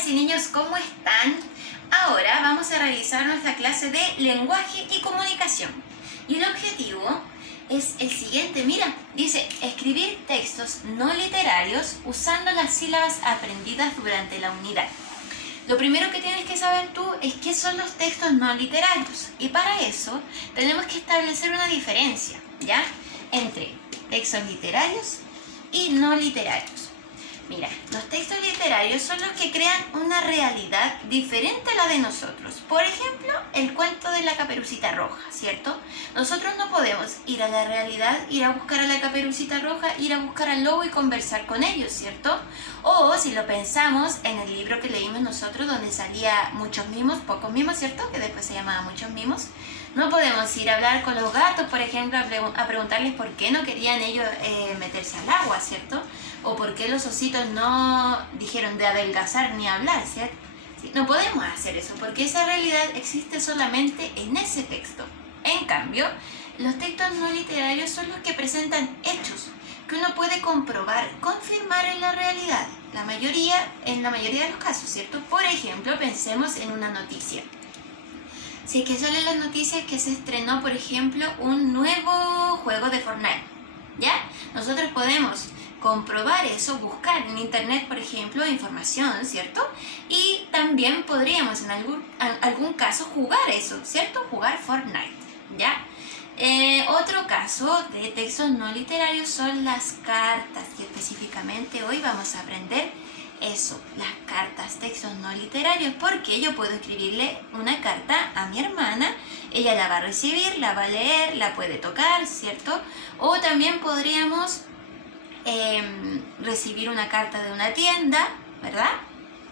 niñas y niños, ¿cómo están? Ahora vamos a realizar nuestra clase de lenguaje y comunicación. Y el objetivo es el siguiente, mira, dice escribir textos no literarios usando las sílabas aprendidas durante la unidad. Lo primero que tienes que saber tú es qué son los textos no literarios. Y para eso tenemos que establecer una diferencia, ¿ya? Entre textos literarios y no literarios. Mira, los textos literarios son los que crean una realidad diferente a la de nosotros. Por ejemplo, el cuento de la Caperucita Roja, ¿cierto? Nosotros no podemos ir a la realidad, ir a buscar a la Caperucita Roja, ir a buscar al lobo y conversar con ellos, ¿cierto? O si lo pensamos en el libro que leímos nosotros, donde salía muchos mimos, pocos mimos, ¿cierto? Que después se llamaba Muchos Mimos. No podemos ir a hablar con los gatos, por ejemplo, a preguntarles por qué no querían ellos meterse al agua, ¿cierto? O por qué los ositos no dijeron de adelgazar ni hablar, ¿cierto? Sí, no podemos hacer eso, porque esa realidad existe solamente en ese texto. En cambio, los textos no literarios son los que presentan hechos que uno puede comprobar, confirmar en la realidad. En la mayoría de los casos, ¿cierto? Por ejemplo, pensemos en una noticia. Si es que salen las noticias que se estrenó, por ejemplo, un nuevo juego de Fortnite, ¿ya? Nosotros podemos comprobar eso, buscar en internet, por ejemplo, información, ¿cierto? Y también podríamos en algún caso jugar eso, ¿cierto? Jugar Fortnite, ¿ya? Otro caso de textos no literarios son las cartas, y específicamente hoy vamos a aprender eso, las cartas, textos no literarios, porque yo puedo escribirle una carta a mi hermana, ella la va a recibir, la va a leer, la puede tocar, ¿cierto? O también podríamos recibir una carta de una tienda, ¿verdad?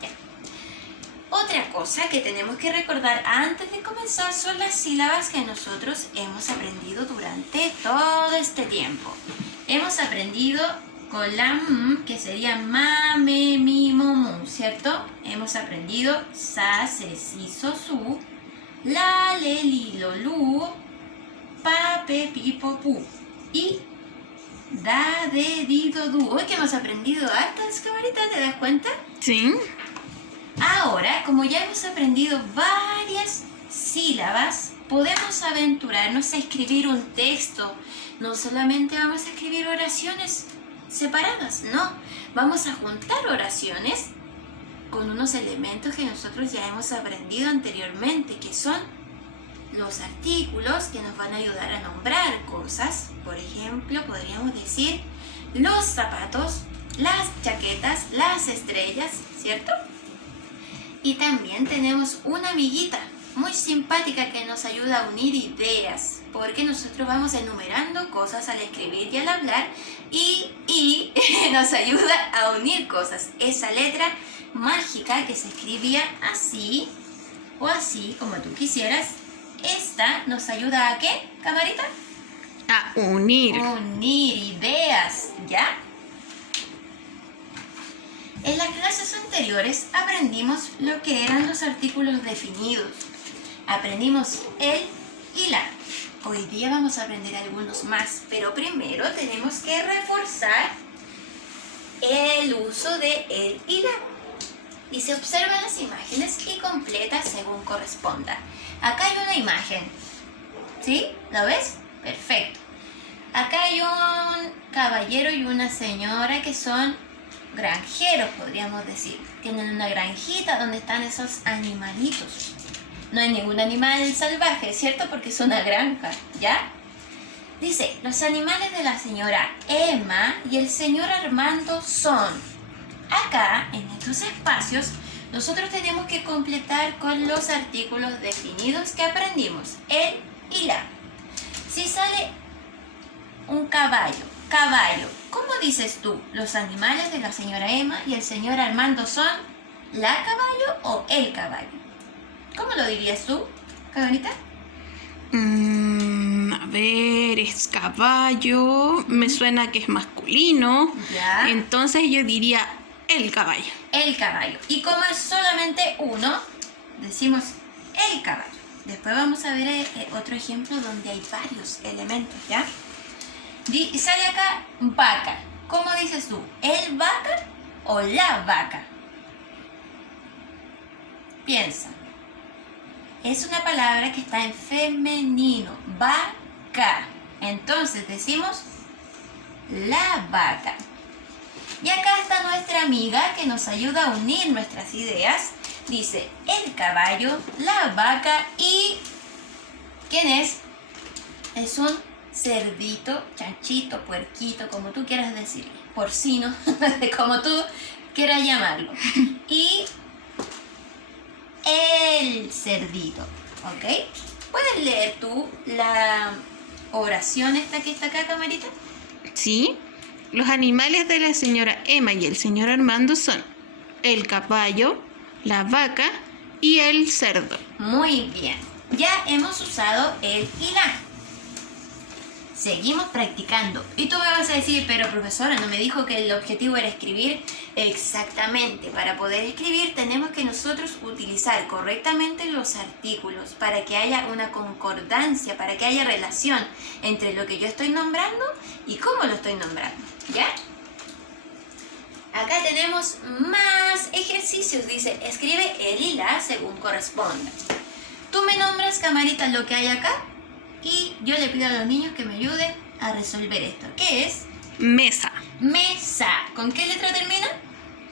Ya. Otra cosa que tenemos que recordar antes de comenzar son las sílabas que nosotros hemos aprendido durante todo este tiempo. Hemos aprendido con la M, que sería ma, me, mi, mo, mu, ¿cierto? Hemos aprendido sa, se, si, so, su, la, le, li, lo, lu, pa, pe, pi, po, pu. Y da, de, di, do, du. Hoy que hemos aprendido hartas, camaritas, ¿te das cuenta? Sí. Ahora, como ya hemos aprendido varias sílabas, podemos aventurarnos a escribir un texto. No solamente vamos a escribir oraciones separadas, no. Vamos a juntar oraciones con unos elementos que nosotros ya hemos aprendido anteriormente, que son los artículos que nos van a ayudar a nombrar cosas. Por ejemplo, podríamos decir los zapatos, las chaquetas, las estrellas, ¿cierto? Y también tenemos una amiguita muy simpática que nos ayuda a unir ideas, porque nosotros vamos enumerando cosas al escribir y al hablar y nos ayuda a unir cosas. Esa letra mágica que se escribía así o así, como tú quisieras, esta nos ayuda a ¿qué, camarita? A unir. Unir ideas, ¿ya? En las clases anteriores aprendimos lo que eran los artículos definidos. Aprendimos el y la. Hoy día vamos a aprender algunos más, pero primero tenemos que reforzar el uso de el y la. Y se observan las imágenes y completa según corresponda. Acá hay una imagen, ¿sí? ¿Lo ves? Perfecto. Acá hay un caballero y una señora que son granjeros, podríamos decir. Tienen una granjita donde están esos animalitos. No hay ningún animal salvaje, ¿cierto? Porque es una granja, ¿ya? Dice, los animales de la señora Emma y el señor Armando son. Acá, en estos espacios, nosotros tenemos que completar con los artículos definidos que aprendimos, el y la. Si sale un caballo, ¿cómo dices tú? ¿Los animales de la señora Emma y el señor Armando son la caballo o el caballo? ¿Cómo lo dirías tú, camarita? A ver, es caballo. Me suena que es masculino. Ya. Entonces yo diría el caballo. El caballo. Y como es solamente uno, decimos el caballo. Después vamos a ver otro ejemplo donde hay varios elementos, ¿ya? Sale acá vaca. ¿Cómo dices tú? ¿El vaca o la vaca? piensa. Es una palabra que está en femenino. Vaca. Entonces decimos la vaca. Y acá está nuestra amiga que nos ayuda a unir nuestras ideas. Dice el caballo, la vaca y... ¿quién es? Es un cerdito, chanchito, puerquito, como tú quieras decir. Porcino, como tú quieras llamarlo. Y el cerdito, ¿ok? ¿Puedes leer tú la oración esta que está acá, camarita? Sí. Los animales de la señora Emma y el señor Armando son el caballo, la vaca y el cerdo. Muy bien. Ya hemos usado el y la. Seguimos practicando. Y tú me vas a decir, pero profesora, ¿no me dijo que el objetivo era escribir? Exactamente. Para poder escribir tenemos que nosotros utilizar correctamente los artículos para que haya una concordancia, para que haya relación entre lo que yo estoy nombrando y cómo lo estoy nombrando. ¿Ya? Acá tenemos más ejercicios. Dice, escribe el y la según corresponda. Tú me nombras, camarita, lo que hay acá y yo le pido a los niños que me ayuden a resolver esto. ¿Qué es? Mesa. Mesa. ¿Con qué letra termina?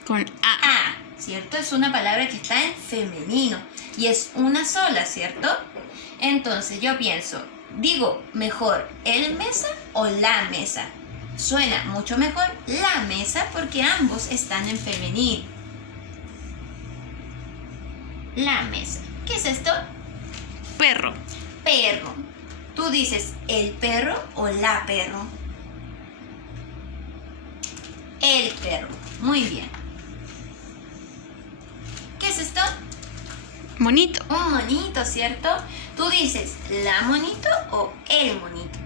Con A. A, ¿cierto? Es una palabra que está en femenino y es una sola, ¿cierto? Entonces yo pienso, digo mejor el mesa o la mesa. Suena mucho mejor la mesa porque ambos están en femenino. La mesa. ¿Qué es esto? Perro. Perro. Tú dices el perro o la perro. El perro. Muy bien. ¿Qué es esto? Monito. Un monito, ¿cierto? Tú dices la monito o el monito.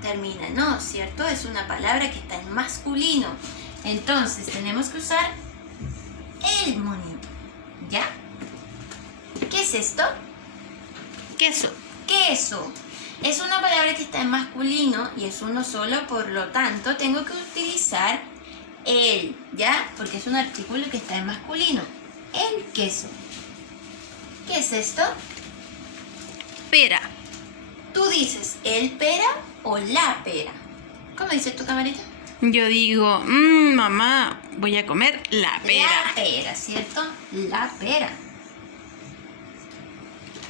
Termina, no, ¿cierto? Es una palabra que está en masculino. Entonces tenemos que usar el monito. ¿Ya? ¿Qué es esto? Queso. Queso. Es una palabra que está en masculino y es uno solo, por lo tanto tengo que utilizar el, ¿ya? Porque es un artículo que está en masculino. El queso. ¿Qué es esto? Pera. Tú dices el pera o la pera. ¿Cómo dices tu camarita? Yo digo, mamá, voy a comer la pera. La pera, ¿cierto? La pera.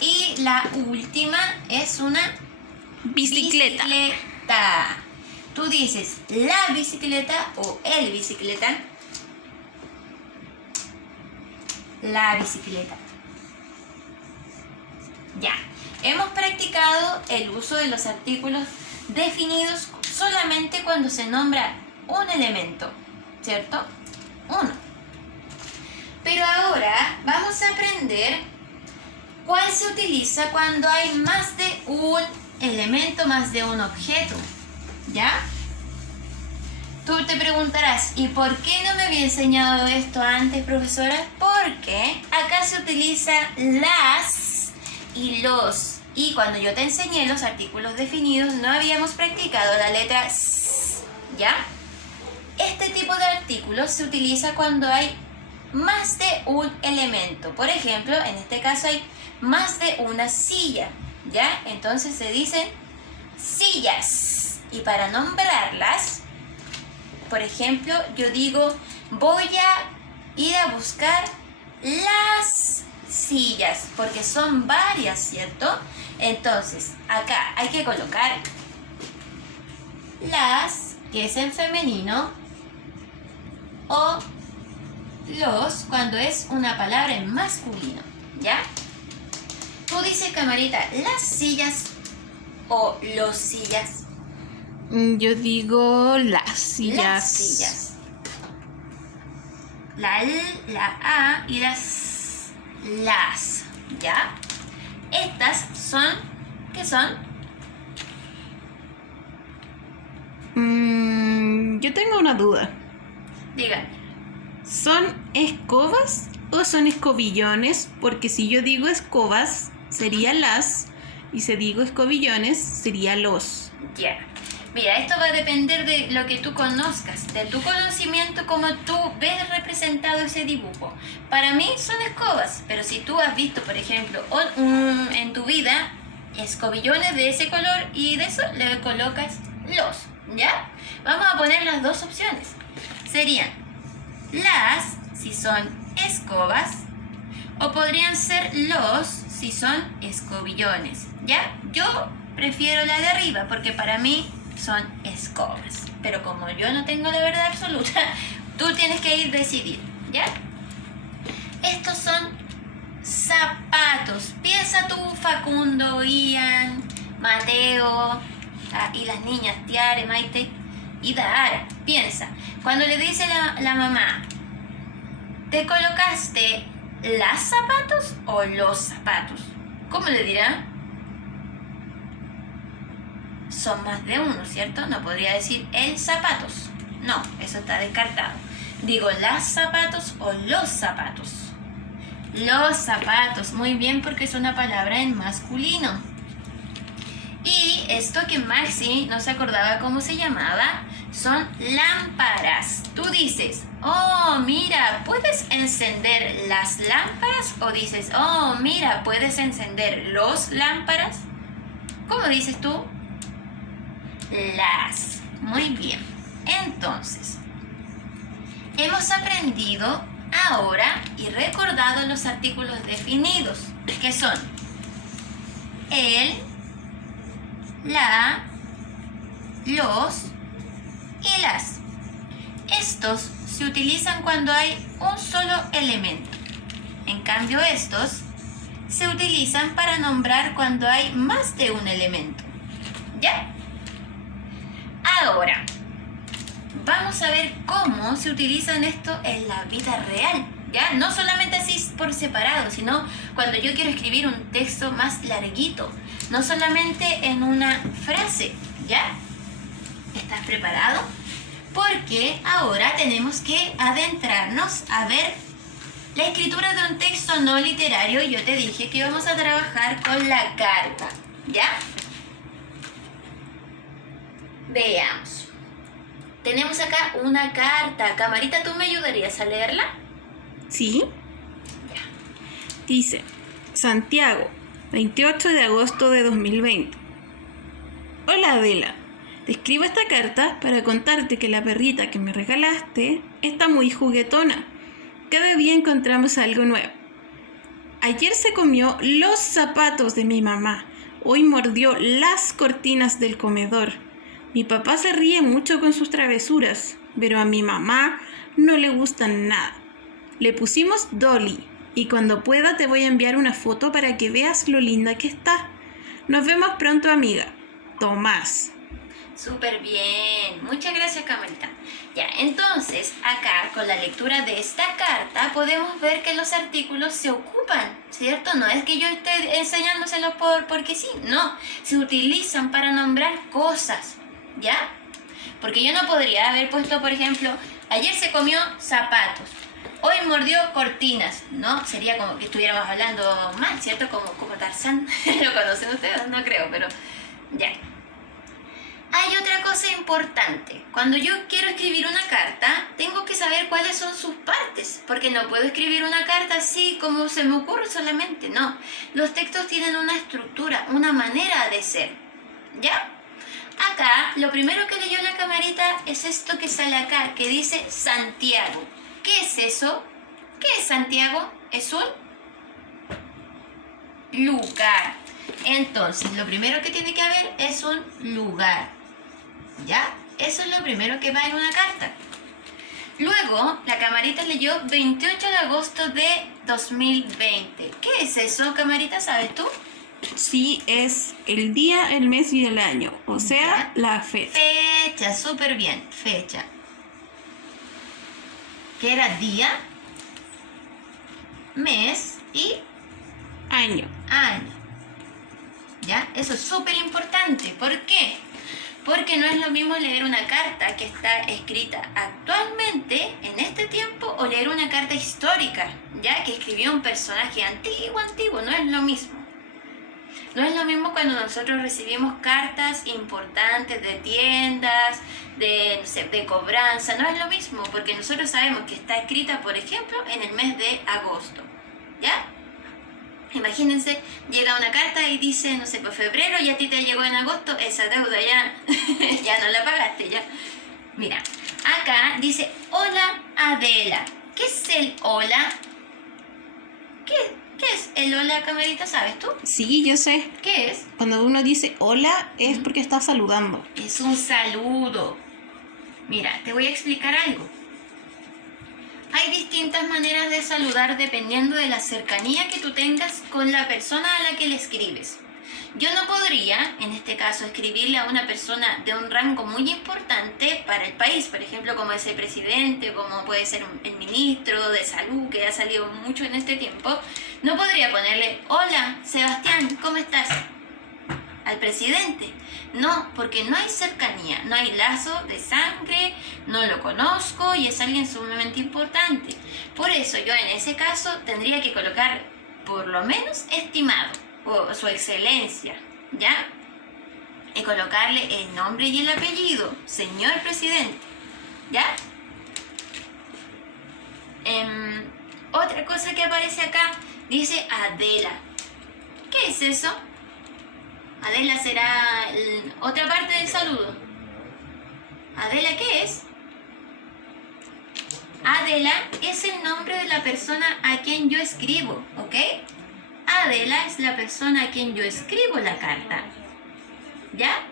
Y la última es una Bicicleta. bicicleta. Tú dices la bicicleta o el bicicleta. La bicicleta. Ya. Hemos practicado el uso de los artículos definidos solamente cuando se nombra un elemento, ¿cierto? Uno. Pero ahora vamos a aprender cuál se utiliza cuando hay más de un elemento, más de un objeto, ¿ya? Tú te preguntarás, ¿y por qué no me había enseñado esto antes, profesora? Porque acá se utiliza las y los. Y cuando yo te enseñé los artículos definidos, no habíamos practicado la letra S, ¿ya? Este tipo de artículos se utiliza cuando hay más de un elemento. Por ejemplo, en este caso hay más de una silla, ¿ya? Entonces se dicen sillas. Y para nombrarlas, por ejemplo, yo digo, voy a ir a buscar las sillas, porque son varias, ¿cierto? Entonces, acá hay que colocar las, que es en femenino, o los, cuando es una palabra en masculino, ¿ya? Tú dices, camarita, las sillas o los sillas. Yo digo las sillas. Las sillas. La L, la A y las, ¿ya? Estas son, ¿qué son? Yo tengo una duda. Díganme. ¿Son escobas o son escobillones? Porque si yo digo escobas, sería las. Y si digo escobillones, sería los. Ya. Mira, esto va a depender de lo que tú conozcas, de tu conocimiento, cómo tú ves representado ese dibujo. Para mí son escobas, pero si tú has visto, por ejemplo, en tu vida escobillones de ese color y de eso le colocas los, ¿ya? Vamos a poner las dos opciones. Serían las, si son escobas, o podrían ser los, si son escobillones, ¿ya? Yo prefiero la de arriba porque para mí son escobas. Pero como yo no tengo la verdad absoluta, tú tienes que ir a decidir, ¿ya? Estos son zapatos. Piensa tú, Facundo, Ian, Mateo, y las niñas, Tiare, Maite y Dara. Piensa, cuando le dice la mamá, ¿te colocaste las zapatos o los zapatos? ¿Cómo le dirá? Son más de uno, ¿cierto? No podría decir el zapatos. No, eso está descartado. Digo, las zapatos o los zapatos. Los zapatos, muy bien, porque es una palabra en masculino. Y esto que Maxi no se acordaba cómo se llamaba, son lámparas. Tú dices, oh, mira, ¿puedes encender las lámparas? O dices, oh, mira, ¿puedes encender los lámparas? ¿Cómo dices tú? Las. Muy bien. Entonces, hemos aprendido ahora y recordado los artículos definidos, que son el, la, los y las. Estos se utilizan cuando hay un solo elemento. En cambio, estos se utilizan para nombrar cuando hay más de un elemento. ¿Ya? Ahora, vamos a ver cómo se utilizan esto en la vida real, ¿ya? No solamente así por separado, sino cuando yo quiero escribir un texto más larguito, no solamente en una frase, ¿ya? ¿Estás preparado? Porque ahora tenemos que adentrarnos a ver la escritura de un texto no literario. Yo te dije que íbamos a trabajar con la carta, ¿ya? Veamos. Tenemos acá una carta. Camarita, ¿tú me ayudarías a leerla? Sí. Ya. Dice, Santiago, 28 de agosto de 2020. Hola Adela, te escribo esta carta para contarte que la perrita que me regalaste está muy juguetona. Cada día encontramos algo nuevo. Ayer se comió los zapatos de mi mamá. Hoy mordió las cortinas del comedor. Mi papá se ríe mucho con sus travesuras, pero a mi mamá no le gustan nada. Le pusimos Dolly y cuando pueda te voy a enviar una foto para que veas lo linda que está. Nos vemos pronto, amiga. Tomás. Súper bien. Muchas gracias, Camarita. Ya, entonces, acá con la lectura de esta carta podemos ver que los artículos se ocupan, ¿cierto? No es que yo esté enseñándoselos porque sí, no. Se utilizan para nombrar cosas, ¿ya? Porque yo no podría haber puesto, por ejemplo, ayer se comió zapatos, hoy mordió cortinas, ¿no? Sería como que estuviéramos hablando mal, ¿cierto? Como Tarzán. ¿Lo conocen ustedes? No creo, pero ya. Hay otra cosa importante. Cuando yo quiero escribir una carta, tengo que saber cuáles son sus partes, porque no puedo escribir una carta así como se me ocurre solamente, no. Los textos tienen una estructura, una manera de ser, ¿ya? Acá, lo primero que leyó la camarita es esto que sale acá, que dice Santiago. ¿Qué es eso? ¿Qué es Santiago? Es un lugar. Entonces, lo primero que tiene que haber es un lugar. ¿Ya? Eso es lo primero que va en una carta. Luego, la camarita leyó 28 de agosto de 2020. ¿Qué es eso, camarita? ¿Sabes tú? Sí, es el día, el mes y el año, o sea, la fecha. Fecha, súper bien, fecha. ¿Qué era día, mes y Año. año? ¿Ya? Eso es súper importante. ¿Por qué? Porque no es lo mismo leer una carta que está escrita actualmente, en este tiempo, o leer una carta histórica, ya que escribió un personaje antiguo, no es lo mismo. No es lo mismo cuando nosotros recibimos cartas importantes de tiendas, de, no sé, de cobranza. No es lo mismo, porque nosotros sabemos que está escrita, por ejemplo, en el mes de agosto. ¿Ya? Imagínense, llega una carta y dice, no sé, pues febrero y a ti te llegó en agosto, esa deuda ya, ya no la pagaste, ya. Mira, acá dice, hola Adela. ¿Qué es el hola? ¿Qué es el hola, camarita? ¿Sabes tú? Sí, yo sé. ¿Qué es? Cuando uno dice hola es porque está saludando. Es un saludo. Mira, te voy a explicar algo. Hay distintas maneras de saludar dependiendo de la cercanía que tú tengas con la persona a la que le escribes. Yo no podría, en este caso, escribirle a una persona de un rango muy importante para el país, por ejemplo, como es el presidente, como puede ser el ministro de salud, que ha salido mucho en este tiempo. No podría ponerle, hola, Sebastián, ¿cómo estás? Al presidente. No, porque no hay cercanía, no hay lazo de sangre, no lo conozco y es alguien sumamente importante. Por eso yo en ese caso tendría que colocar por lo menos estimado o su excelencia, ¿ya? Y colocarle el nombre y el apellido, señor presidente, ¿ya? Otra cosa que aparece acá dice Adela. ¿Qué es eso? Adela será otra parte del saludo. ¿Adela qué es? Adela es el nombre de la persona a quien yo escribo, ¿ok? Adela es la persona a quien yo escribo la carta. ¿Ya?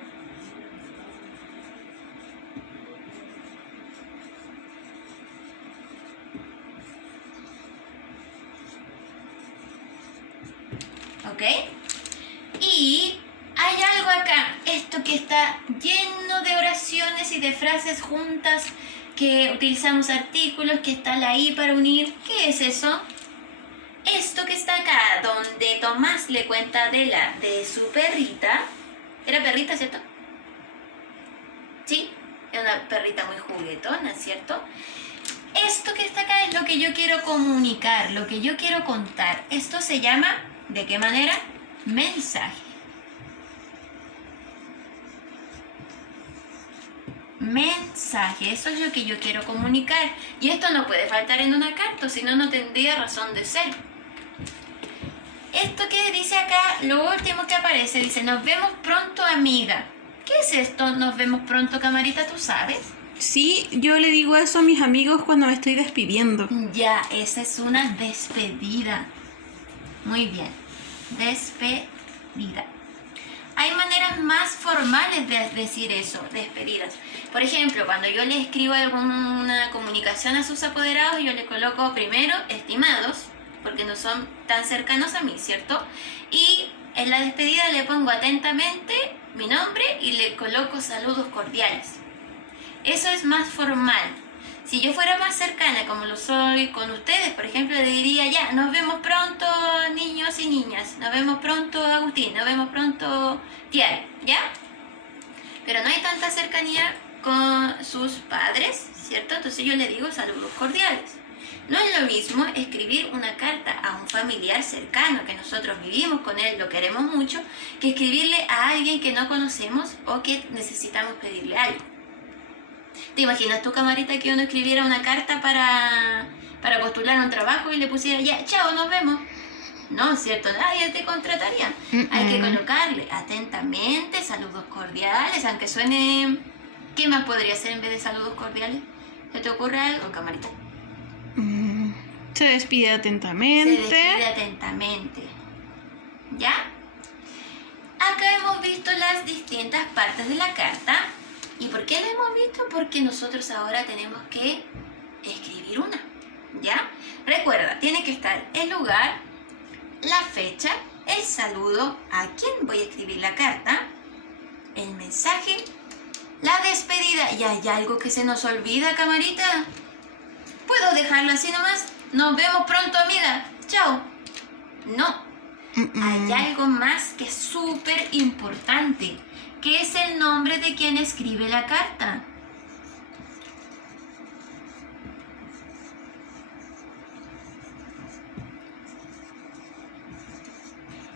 ¿Ok? Y hay algo acá, esto que está lleno de oraciones y de frases juntas, que utilizamos artículos, que está la I para unir. ¿Qué es eso? Esto que está acá, donde Tomás le cuenta a Adela de su perrita. ¿Era perrita, cierto? Sí, es una perrita muy juguetona, ¿cierto? Esto que está acá es lo que yo quiero comunicar, lo que yo quiero contar. Esto se llama, ¿de qué manera? Mensaje. Mensaje, eso es lo que yo quiero comunicar. Y esto no puede faltar en una carta, si no, no tendría razón de ser. Esto que dice acá, lo último que aparece, dice, nos vemos pronto, amiga. ¿Qué es esto? Nos vemos pronto, camarita, ¿tú sabes? Sí, yo le digo eso a mis amigos cuando me estoy despidiendo. Ya, esa es una despedida. Muy bien, despedida. Hay maneras más formales de decir eso, despedidas. Por ejemplo, cuando yo le escribo alguna comunicación a sus apoderados, yo le coloco primero estimados, porque no son tan cercanos a mí, ¿cierto? Y en la despedida le pongo atentamente mi nombre y le coloco saludos cordiales. Eso es más formal. Si yo fuera más cercana, como lo soy con ustedes, por ejemplo, le diría ya, nos vemos pronto, niños y niñas, nos vemos pronto, Agustín, nos vemos pronto, Tiara, ¿ya? Pero no hay tanta cercanía con sus padres, ¿cierto? Entonces yo le digo saludos cordiales. No es lo mismo escribir una carta a un familiar cercano, que nosotros vivimos con él, lo queremos mucho, que escribirle a alguien que no conocemos o que necesitamos pedirle algo. ¿Te imaginas tu camarita que uno escribiera una carta para postular un trabajo y le pusiera ya, chao, nos vemos? No, ¿cierto? Nadie te contrataría. Hay que colocarle atentamente, saludos cordiales, aunque suene... ¿Qué más podría ser en vez de saludos cordiales? ¿Se te ocurre algo, camarita? Se despide atentamente. Se despide atentamente. ¿Ya? Acá hemos visto las distintas partes de la carta. ¿Y por qué la hemos visto? Porque nosotros ahora tenemos que escribir una, ¿ya? Recuerda, tiene que estar el lugar, la fecha, el saludo, a quién voy a escribir la carta, el mensaje, la despedida. ¿Y hay algo que se nos olvida, camarita? ¿Puedo dejarlo así nomás? Nos vemos pronto, amiga. Chao. No. Hay algo más que es súper importante. ¿Qué es el nombre de quien escribe la carta?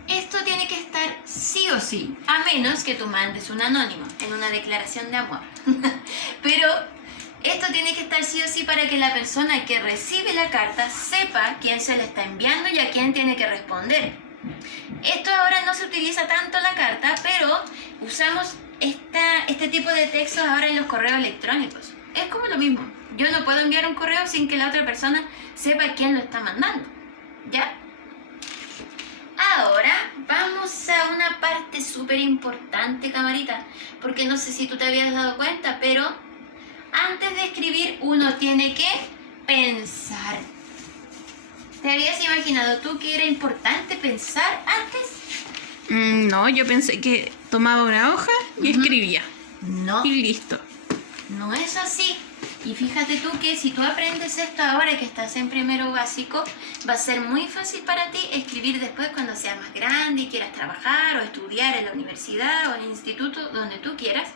Esto tiene que estar sí o sí, a menos que tú mandes un anónimo en una declaración de amor. Pero esto tiene que estar sí o sí para que la persona que recibe la carta sepa quién se la está enviando y a quién tiene que responder. Esto ahora no se utiliza tanto en la carta, pero usamos este tipo de textos ahora en los correos electrónicos. Es como lo mismo. Yo no puedo enviar un correo sin que la otra persona sepa quién lo está mandando. ¿Ya? Ahora vamos a una parte súper importante, camarita, porque no sé si tú te habías dado cuenta, pero antes de escribir uno tiene que pensar. ¿Te habías imaginado tú que era importante pensar antes? No, yo pensé que tomaba una hoja y escribía. No, Y listo. no es así. Y fíjate tú que si tú aprendes esto ahora que estás en primero básico, va a ser muy fácil para ti escribir después cuando seas más grande y quieras trabajar o estudiar en la universidad o en el instituto, donde tú quieras.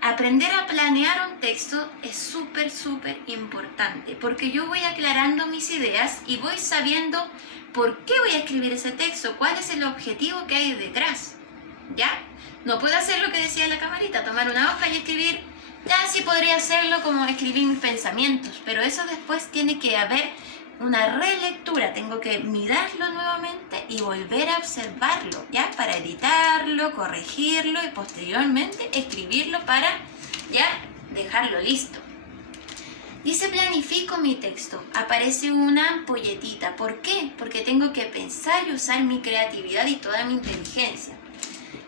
Aprender a planear un texto es súper, súper importante, porque yo voy aclarando mis ideas y voy sabiendo por qué voy a escribir ese texto, cuál es el objetivo que hay detrás. ¿Ya? No puedo hacer lo que decía la camarita, tomar una hoja y escribir. Ya sí podría hacerlo como escribir mis pensamientos, pero eso después tiene que haber una relectura, tengo que mirarlo nuevamente y volver a observarlo, ¿ya? Para editarlo, corregirlo y posteriormente escribirlo para, ya, dejarlo listo. Dice planifico mi texto, aparece una ampolletita. ¿Por qué? Porque tengo que pensar y usar mi creatividad y toda mi inteligencia.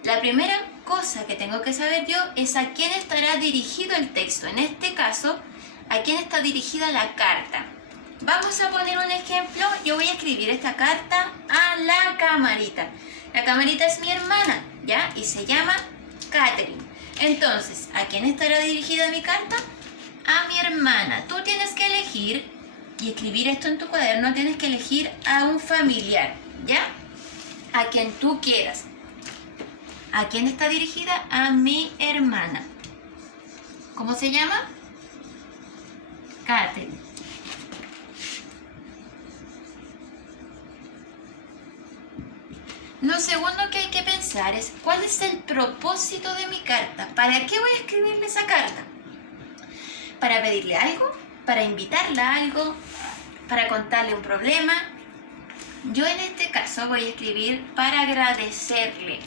La primera cosa que tengo que saber yo es a quién estará dirigido el texto. En este caso, a quién está dirigida la carta. Vamos a poner un ejemplo. Yo voy a escribir esta carta a la camarita. La camarita es mi hermana, ¿ya? Y se llama Catherine. Entonces, ¿a quién estará dirigida mi carta? A mi hermana. Tú tienes que elegir, y escribir esto en tu cuaderno, tienes que elegir a un familiar, ¿ya? A quien tú quieras. ¿A quién está dirigida? A mi hermana. ¿Cómo se llama? Catherine. Lo segundo que hay que pensar es cuál es el propósito de mi carta. ¿Para qué voy a escribirle esa carta? ¿Para pedirle algo? ¿Para invitarla a algo? ¿Para contarle un problema? Yo en este caso voy a escribir para agradecerle.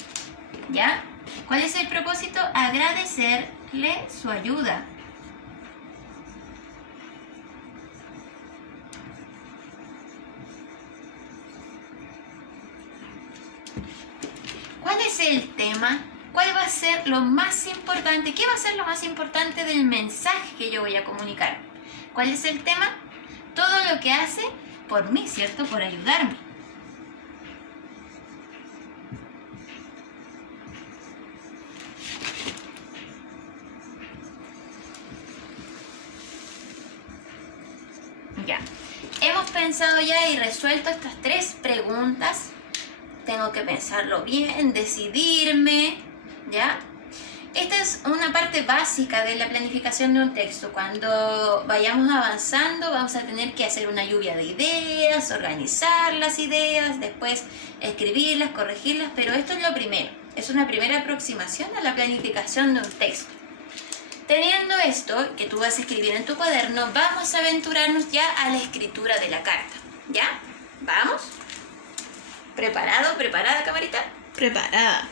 ¿Ya? ¿Cuál es el propósito? Agradecerle su ayuda. ¿Cuál es el tema? ¿Cuál va a ser lo más importante? ¿Qué va a ser lo más importante del mensaje que yo voy a comunicar? ¿Cuál es el tema? Todo lo que hace por mí, ¿cierto? Por ayudarme. Ya. Hemos pensado ya y resuelto estas 3 preguntas. Tengo que pensarlo bien, decidirme, ¿ya? Esta es una parte básica de la planificación de un texto. Cuando vayamos avanzando vamos a tener que hacer una lluvia de ideas, organizar las ideas, después escribirlas, corregirlas, pero esto es lo primero. Es una primera aproximación a la planificación de un texto. Teniendo esto, que tú vas a escribir en tu cuaderno, vamos a aventurarnos ya a la escritura de la carta, ¿ya? ¿Vamos? ¿Preparado? ¿Preparada, camarita? Preparada.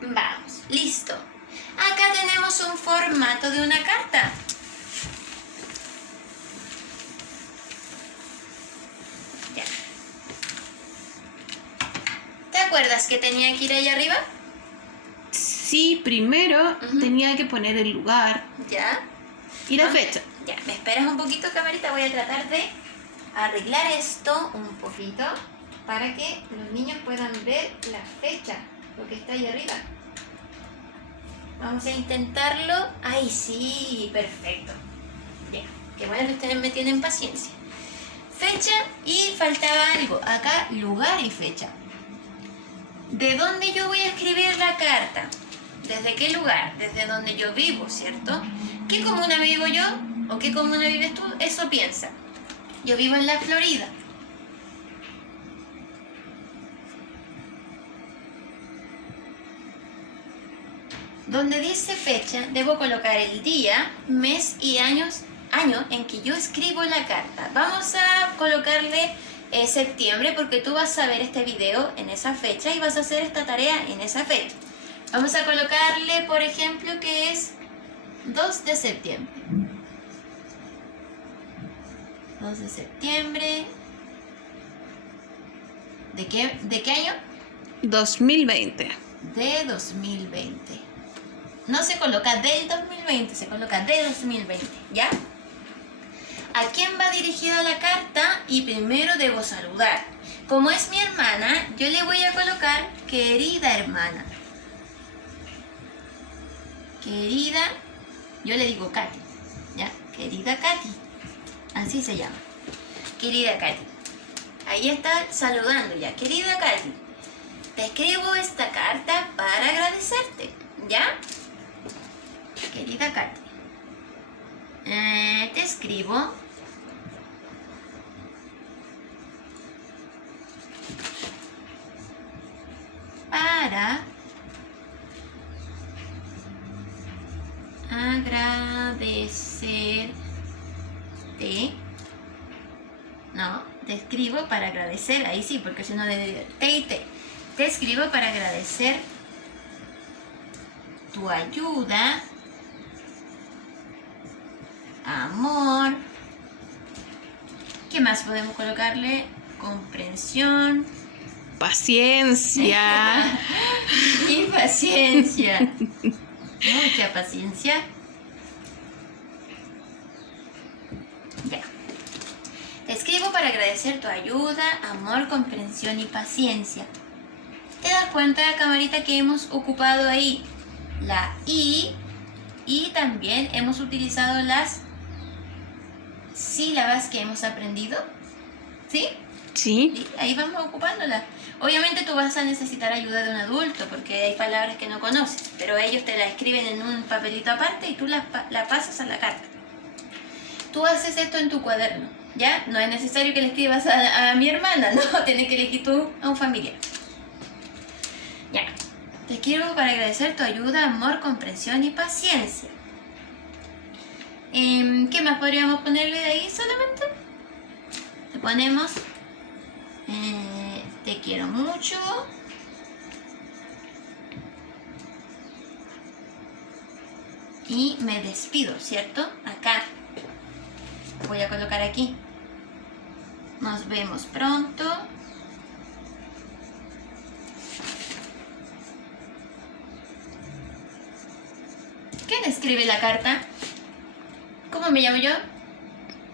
Vamos, listo. Acá tenemos un formato de una carta. Ya. ¿Te acuerdas que tenía que ir ahí arriba? Sí, primero tenía que poner el lugar Ya. y la fecha. Ya, ¿me esperas un poquito, camarita? Voy a tratar de arreglar esto un poquito para que los niños puedan ver la fecha, lo que está ahí arriba. Vamos a intentarlo. ¡Ay, sí! Perfecto. Ya, qué bueno que ustedes me tienen paciencia. Fecha y faltaba algo. Acá, lugar y fecha. ¿De dónde yo voy a escribir la carta? ¿Desde qué lugar? Desde donde yo vivo, ¿cierto? ¿Qué comuna vivo yo? ¿O qué comuna vives tú? Eso piensa. Yo vivo en la Florida. donde dice fecha, debo colocar el día, mes y año en que yo escribo la carta. Vamos a colocarle septiembre porque tú vas a ver este video en esa fecha y vas a hacer esta tarea en esa fecha. Vamos a colocarle, por ejemplo, que es 2 de septiembre. 2 de septiembre. ¿De qué año? 2020. De 2020. No se coloca del 2020, se coloca de 2020, ¿ya? ¿A quién va dirigida la carta? Y primero debo saludar. Como es mi hermana, yo le voy a colocar querida hermana. Querida, yo le digo Katy, ¿ya? Querida Katy, así se llama. Querida Katy. Ahí está saludando ya. Querida Katy, te escribo esta carta para agradecerte, ¿ya? Querida Katy, te escribo para agradecerte. No, te escribo para agradecer, ahí sí, porque si no de te y te. Te escribo para agradecer tu ayuda, amor. ¿Qué más podemos colocarle? Comprensión. Paciencia. Y paciencia. Mucha paciencia. Ya. Te escribo para agradecer tu ayuda, amor, comprensión y paciencia. ¿Te das cuenta, camarita, que hemos ocupado ahí la I y también hemos utilizado las sílabas que hemos aprendido? ¿Sí? Sí. Ahí vamos ocupándolas. Obviamente tú vas a necesitar ayuda de un adulto porque hay palabras que no conoces, pero ellos te las escriben en un papelito aparte y tú la pasas a la carta. Tú haces esto en tu cuaderno, ¿ya? No es necesario que le escribas a mi hermana, no, tienes que elegir tú a un familiar. Ya. Te escribo para agradecer tu ayuda, amor, comprensión y paciencia. ¿Qué más podríamos ponerle de ahí solamente? Le ponemos te quiero mucho. Y me despido, ¿cierto? Acá. Voy a colocar aquí. Nos vemos pronto. ¿Quién escribe la carta? ¿Cómo me llamo yo?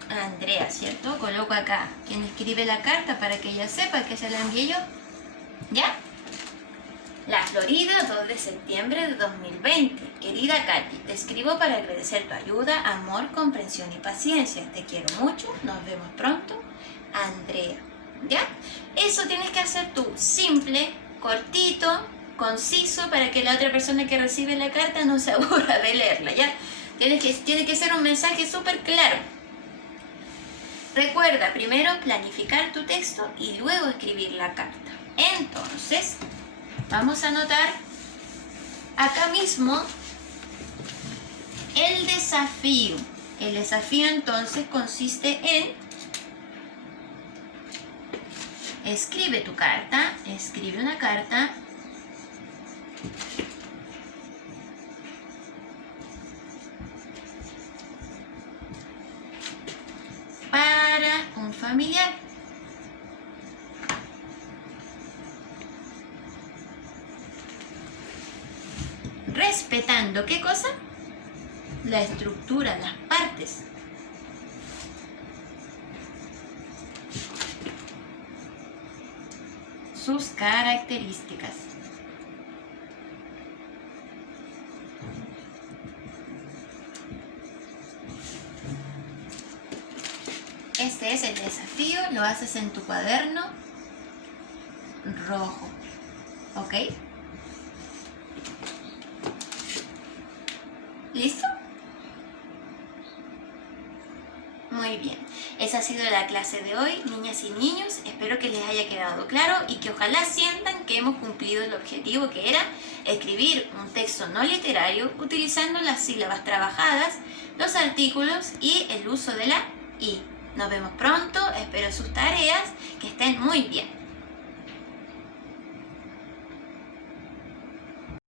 Andrea, ¿cierto? Coloco acá quien escribe la carta para que ella sepa que se la envié yo. ¿Ya? La Florida, 2 de septiembre de 2020. Querida Katy, te escribo para agradecer tu ayuda, amor, comprensión y paciencia. Te quiero mucho, nos vemos pronto. Andrea. ¿Ya? Eso tienes que hacer tú, simple, cortito, conciso, para que la otra persona que recibe la carta no se aburra de leerla, ¿ya? Tiene que ser un mensaje súper claro. Recuerda primero planificar tu texto y luego escribir la carta. Entonces, vamos a anotar acá mismo el desafío. El desafío entonces consiste en escribe tu carta, escribe una carta para un familiar. Respetando, ¿qué cosa? La estructura, las partes. Sus características. Este es el desafío, lo haces en tu cuaderno rojo, ¿ok? ¿Listo? Muy bien, esa ha sido la clase de hoy, niñas y niños. Espero que les haya quedado claro y que ojalá sientan que hemos cumplido el objetivo, que era escribir un texto no literario utilizando las sílabas trabajadas, los artículos y el uso de la I. Nos vemos pronto, espero sus tareas, que estén muy bien.